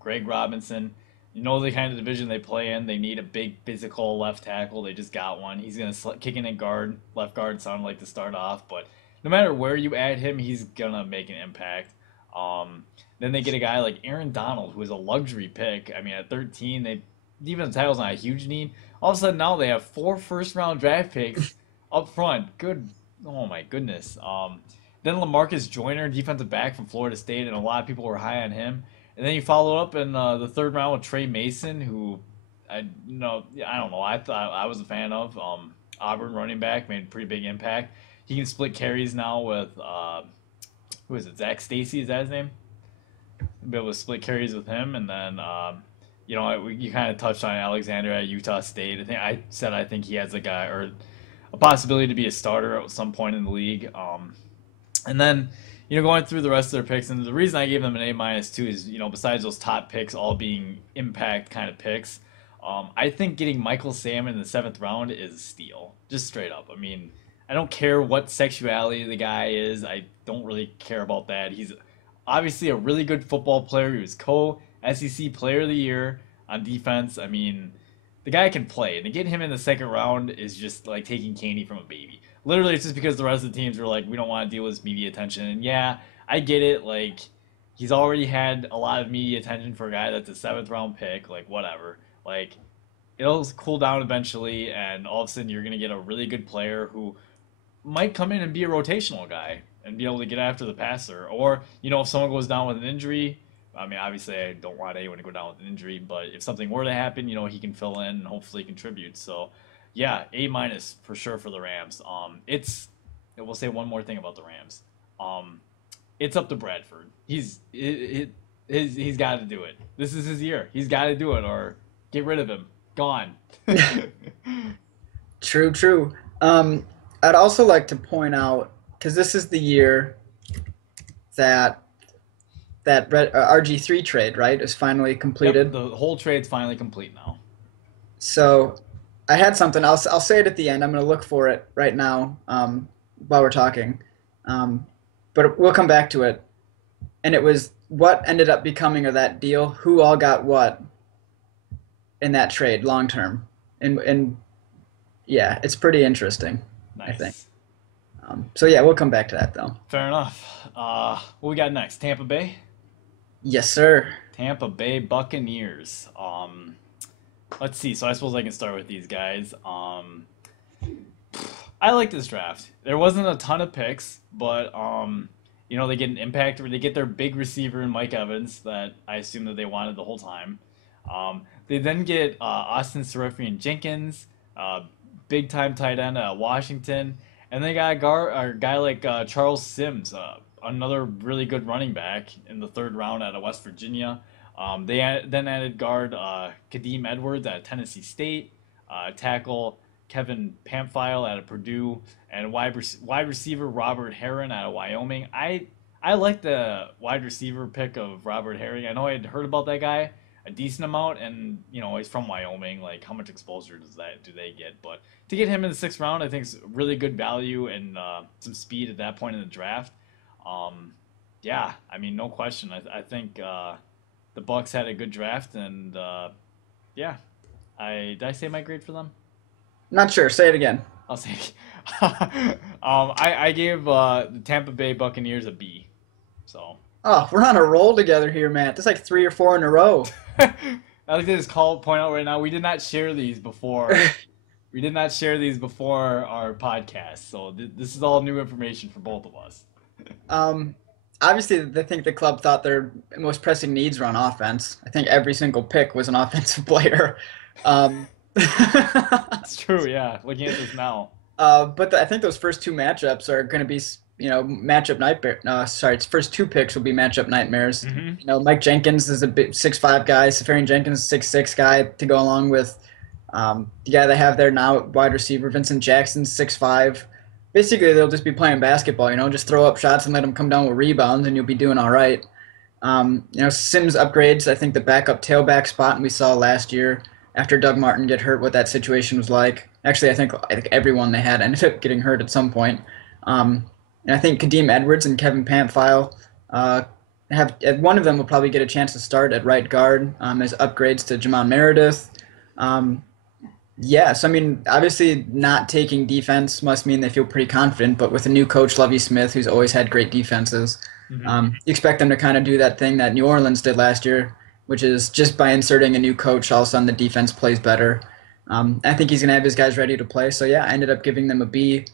Greg Robinson, the kind of division they play in. They need a big physical left tackle. They just got one. He's gonna kick in at guard, left guard. Sounded like to start off, but no matter where you add him, he's gonna make an impact. Um, then they get a guy like Aaron Donald, who is a luxury pick. I mean, at 13, they defensive tackle's not a huge need. All of a sudden now they have four first round draft picks up front. Good, oh my goodness. Then Lamarcus Joyner, defensive back from Florida State, and a lot of people were high on him. And then you follow up in the third round with Trey Mason, who I don't know. I thought I was a fan of. Auburn running back made a pretty big impact. He can split carries now with who is it? Zach Stacy, is that his name? Be able to split carries with him, and then you kind of touched on Alexander at Utah State. I think he has a guy, or a possibility to be a starter at some point in the league. And then, going through the rest of their picks, and the reason I gave them an A minus too is, besides those top picks all being impact kind of picks, I think getting Michael Sam in the seventh round is a steal, just straight up. I mean, I don't care what sexuality the guy is. I don't really care about that. He's obviously a really good football player. He was co-SEC Player of the Year on defense. I mean, the guy can play, and to get him in the second round is just like taking candy from a baby. Literally, it's just because the rest of the teams were like, we don't want to deal with this media attention. And yeah, I get it. Like, he's already had a lot of media attention for a guy that's a seventh round pick. Like, whatever. Like, it'll cool down eventually, and all of a sudden you're going to get a really good player who might come in and be a rotational guy and be able to get after the passer. Or, if someone goes down with an injury, I mean, obviously I don't want anyone to go down with an injury, but if something were to happen, he can fill in and hopefully contribute. So, yeah, A minus for sure for the Rams. We'll say one more thing about the Rams. It's up to Bradford. He's got to do it. This is his year. He's got to do it, or get rid of him. Gone. True, true. I'd also like to point out, because this is the year that RG3 trade, right, is finally completed. Yep, the whole trade's finally complete now. So I had something. I'll say it at the end. I'm going to look for it right now while we're talking. But we'll come back to it. And it was what ended up becoming of that deal, who all got what in that trade long term. And yeah, it's pretty interesting, Nice. I think. So yeah, we'll come back to that though. Fair enough. What we got next? Tampa Bay? Yes, sir. Tampa Bay Buccaneers. Let's see. So I suppose I can start with these guys. I like this draft. There wasn't a ton of picks, but they get an impact, or they get their big receiver in Mike Evans that I assume that they wanted the whole time. They then get Austin Serafian-Jenkins, big time tight end at Washington, and they got a guy like Charles Sims, another really good running back in the third round out of West Virginia. Then added guard Kadeem Edwards at Tennessee State, tackle Kevin Pamphile out of Purdue, and wide receiver Robert Herron out of Wyoming. I like the wide receiver pick of Robert Herron. I know I had heard about that guy a decent amount, and he's from Wyoming. Like, how much exposure do they get? But to get him in the sixth round, I think is really good value and some speed at that point in the draft. Yeah, I mean, no question. I think the Bucks had a good draft, and yeah, did I say my grade for them? Not sure. Say it again. I'll say I gave the Tampa Bay Buccaneers a B. So Oh, we're on a roll together here, Matt. That's like 3 or 4 in a row. I like to just point out right now, we did not share these before. We did not share these before our podcast, so this is all new information for both of us. Obviously, they think the club thought their most pressing needs were on offense. I think every single pick was an offensive player. It's true, yeah. Looking at this now. But I think those first two matchups are going to be, matchup nightmare. Sorry, its first two picks will be matchup nightmares. Mm-hmm. Mike Jenkins is a 6'5" guy. Seferian-Jenkins, 6'6" guy to go along with the guy they have there now, wide receiver Vincent Jackson, 6'5". Basically, they'll just be playing basketball. Just throw up shots and let them come down with rebounds, and you'll be doing all right. Sims upgrades. I think the backup tailback spot, and we saw last year after Doug Martin get hurt, what that situation was like. Actually, I think everyone they had ended up getting hurt at some point. And I think Kadeem Edwards and Kevin Pamphile have one of them will probably get a chance to start at right guard as upgrades to Jamon Meredith. Yes, I mean, obviously not taking defense must mean they feel pretty confident, but with a new coach, Lovie Smith, who's always had great defenses, you expect them to kind of do that thing that New Orleans did last year, which is just by inserting a new coach, all of a sudden the defense plays better. I think he's going to have his guys ready to play. So, yeah, I ended up giving them a B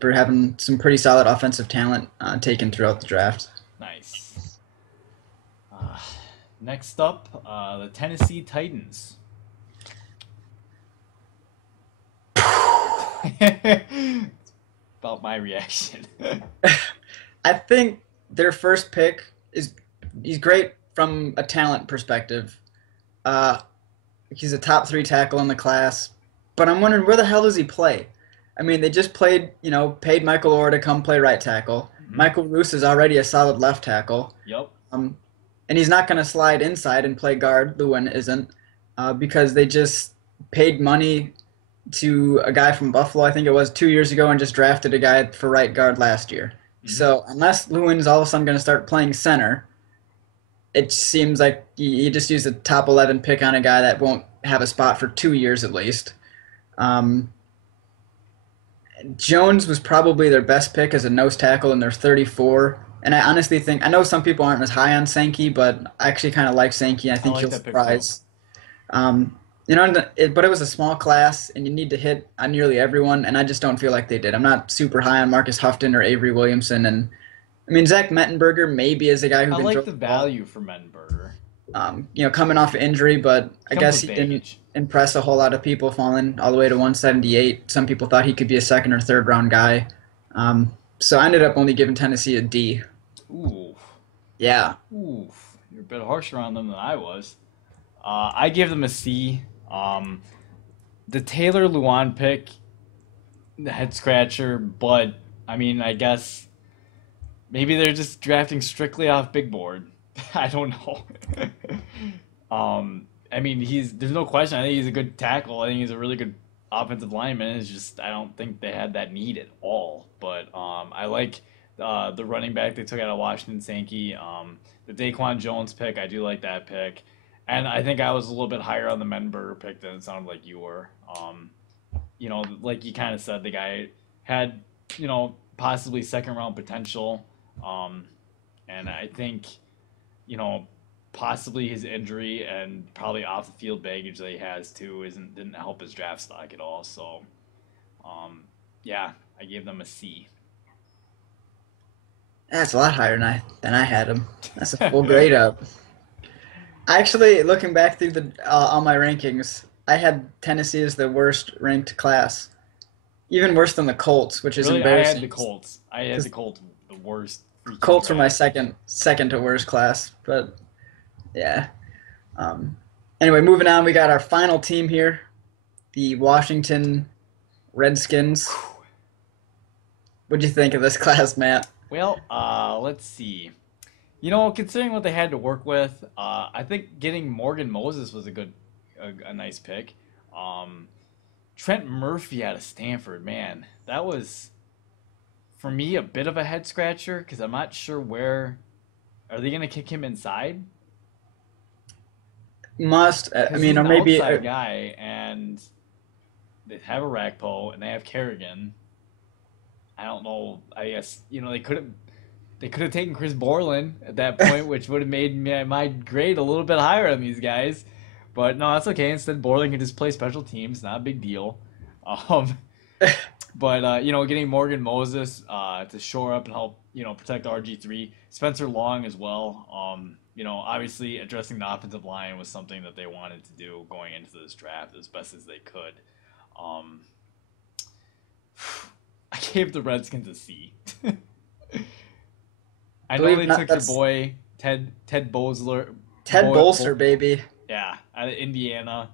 for having some pretty solid offensive talent taken throughout the draft. Nice. Next up, the Tennessee Titans. About my reaction. I think their first pick he's great from a talent perspective. He's a top 3 tackle in the class, but I'm wondering where the hell does he play? I mean, they just paid Michael Orr to come play right tackle. Hmm. Michael Roos is already a solid left tackle. Yep. Um, and he's not going to slide inside and play guard. Lewin isn't, because they just paid money to a guy from Buffalo, I think it was 2 years ago, and just drafted a guy for right guard last year. Hmm. So unless Lewin's all of a sudden going to start playing center, it seems like you just used a top 11 pick on a guy that won't have a spot for 2 years at least. Um, Jones was probably their best pick as a nose tackle, and they're 34. And I honestly think I know some people aren't as high on Sankey, but I actually kind of like Sankey. I I think like he'll that pick too. surprise. Um, but it was a small class, and you need to hit on nearly everyone, and I just don't feel like they did. I'm not super high on Marcus Hufton or Avery Williamson, and I mean Zach Mettenberger maybe is a guy who I can throw like the the ball, value for Menberger. coming off of injury, but I Comes guess with he didn't baggage. impress a whole lot of people, falling all the way to 178. Some people thought he could be a second or third round guy. So I ended up only giving Tennessee a D. Ooh, Yeah, ooh, you're a bit harsher on them than I was. I give them a C. The Taylor Luan pick, the head scratcher, but I mean, I guess maybe they're just drafting strictly off big board. I don't know. I mean, there's no question. I think he's a good tackle. I think he's a really good offensive lineman. It's just I don't think they had that need at all. But I like the running back they took out of Washington, Sankey. The Daquan Jones pick, I do like that pick. And I think I was a little bit higher on the Menberger pick than it sounded like you were. Like you kind of said, the guy had, possibly second round potential. Um, and I think, you know, possibly his injury and probably off the field baggage that he has too didn't help his draft stock at all. So, um, yeah, I gave them a C. that's a lot higher than I had him. That's a full grade up. Actually, looking back through the all my rankings, I had Tennessee as the worst ranked class, even worse than the Colts, which is Really, I had the embarrassing Colts. I had the because Colts the worst freaking Colts were my class. second to worst class. But yeah. Um, anyway, moving on, we got our final team here, the Washington Redskins. What'd you think of this class, Matt? Well, let's see. Considering what they had to work with, I think getting Morgan Moses was a nice pick. Um, Trent Murphy out of Stanford, man, that was for me a bit of a head scratcher because I'm not sure where are they gonna kick him inside Must I because he's mean, or an maybe outside guy and they have a Rackpo and they have Kerrigan. I don't know. I guess they could have taken Chris Borland at that point, which would have made my grade a little bit higher on these guys. But no, that's okay. Instead, Borland can just play special teams. Not a big deal. Um, but getting Morgan Moses to shore up and help protect RG3, Spencer Long as well. Obviously addressing the offensive line was something that they wanted to do going into this draft as best as they could. Um, I gave the Redskins a C. I know believe they not. took your That's boy Ted Bosler, Ted Bolster, Bo, baby. yeah, out of Indiana.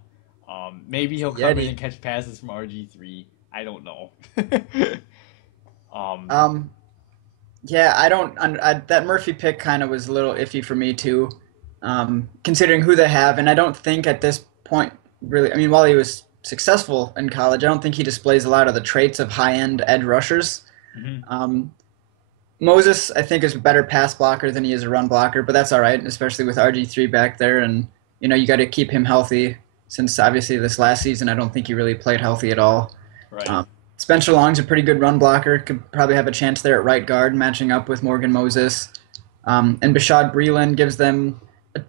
Maybe he'll come in Yeti. and catch passes from RG3. I don't know. um, Um, yeah, I don't. That Murphy pick kind of was a little iffy for me too, considering who they have, and I don't think at this point really. I mean, while he was successful in college, I don't think he displays a lot of the traits of high-end edge rushers. mhm. Um, Moses, I think, is a better pass blocker than he is a run blocker, but that's all right, especially with RG3 back there, and you got to keep him healthy. Since obviously this last season, I don't think he really played healthy at all. Right. Um, Spencer Long's a pretty good run blocker. Could probably have a chance there at right guard, matching up with Morgan Moses. And Bashad Breeland gives them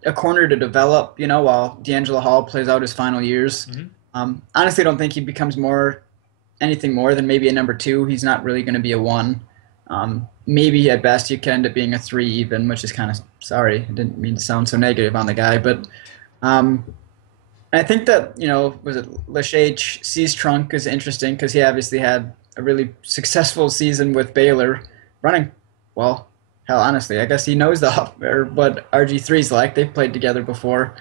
a corner to develop, while D'Angelo Hall plays out his final years. Hmm. Honestly, I don't think he becomes anything more than maybe a number two. He's not really going to be a one. Maybe at best he could end up being a three even, which is kind of sorry. I didn't mean to sound so negative on the guy, but um, and I think that, was it Lachey C's trunk is interesting because he obviously had a really successful season with Baylor running. Well, hell, honestly, I guess he knows or what RG3's like. They've played together before.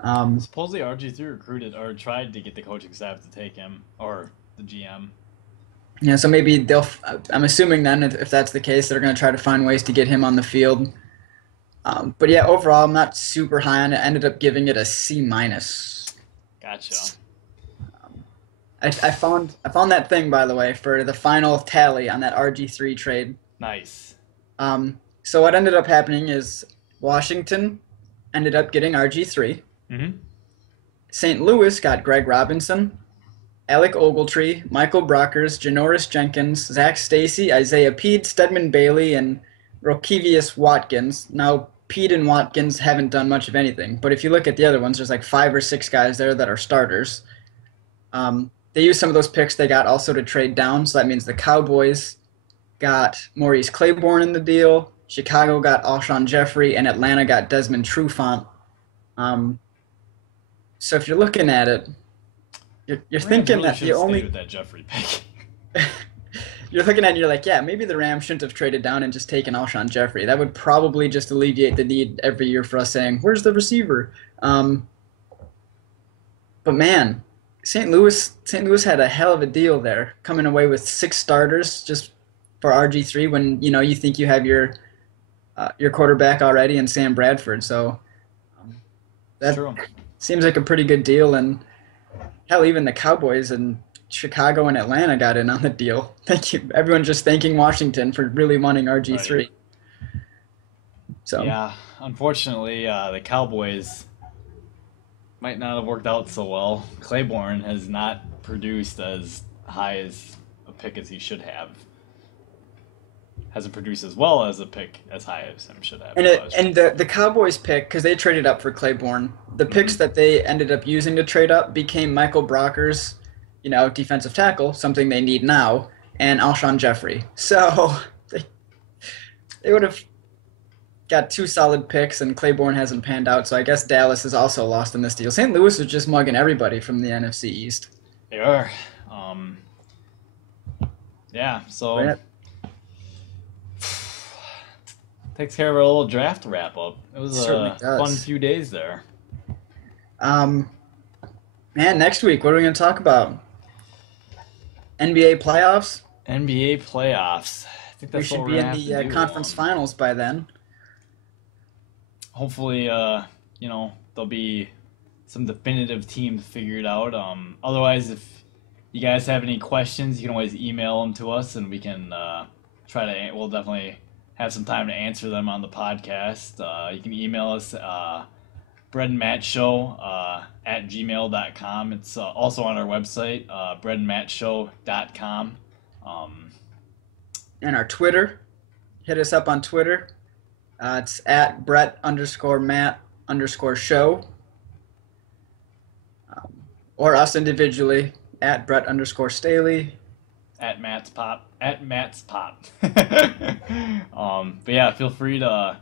Um, Supposedly RG3 recruited or tried to get the coaching staff to take him or the GM. Yeah, so maybe they'll. I'm assuming then, if that's the case, they're going to try to find ways to get him on the field. But yeah, overall, I'm not super high on it. I ended up giving it a C minus. Gotcha. I found that thing, by the way, for the final tally on that RG3 trade. Nice. So what ended up happening is Washington ended up getting RG3. Mm-hmm. St. Louis got Greg Robinson, Alec Ogletree, Michael Brockers, Janoris Jenkins, Zach Stacy, Isaiah Pede, Stedman Bailey, and Rokevius Watkins. Now, Pede and Watkins haven't done much of anything, but if you look at the other ones, there's like 5 or 6 guys there that are starters. They used some of those picks they got also to trade down, so that means the Cowboys got Maurice Claiborne in the deal, Chicago got Alshon Jeffrey, and Atlanta got Desmond Trufant. Um, so if you're looking at it, you're Rams thinking really that should the have stayed only with that Jeffrey pick. you're looking at it and you're like, yeah, maybe the Rams shouldn't have traded down and just taken Alshon Jeffrey. That would probably just alleviate the need every year for us saying, where's the receiver? But man, St. Louis had a hell of a deal there, coming away with 6 starters just for RG3 when you think you have your quarterback already in Sam Bradford. So um, It's that true. seems like a pretty good deal. And hell, even the Cowboys and Chicago and Atlanta got in on the deal. Thank you. Everyone just thanking Washington for really wanting Right. RG3. So Yeah. Unfortunately, the Cowboys might not have worked out so well. Claiborne has not produced as high as a pick as he should have. Hasn't produced as well as a pick as high as him should have. and So it it's and the Cowboys pick because they traded up for Claiborne. The picks mhm. that they ended up using to trade up became Michael Brockers, defensive tackle, something they need now, and Alshon Jeffrey. So they, they would have got 2 solid picks, and Claiborne hasn't panned out. So I guess Dallas is also lost in this deal. St. Louis was just mugging everybody from the NFC East. They are. Um, yeah. So But takes care of our little draft wrap up. It it was certainly a fun does. few days there. Um, Man, next week, what are we going to talk about? NBA playoffs? NBA playoffs. I think We that's what should we're be gonna in have to the do. conference finals by then. Hopefully, there'll be some definitive teams figured out. Otherwise, if you guys have any questions, you can always email them to us, and we can try to. We'll definitely have some time to answer them on the podcast. You can email us bread and matt show at gmail.com. It's also on our website, breadandmattshow.com. Um, And our Twitter, hit us up on Twitter. It's at Brett underscore Matt underscore show, or us individually at Brett underscore Staley. at Matt's Pop. But yeah, feel free to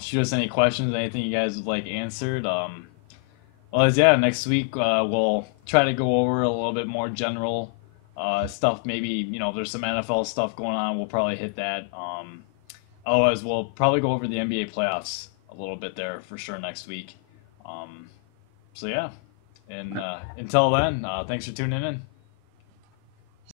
shoot us any questions, anything you guys would like answered. Otherwise, yeah, next week we'll try to go over a little bit more general stuff. Maybe if there's some NFL stuff going on, we'll probably hit that. Otherwise, we'll probably go over the NBA playoffs a little bit there for sure next week. Um, so yeah, and until then, thanks for tuning in.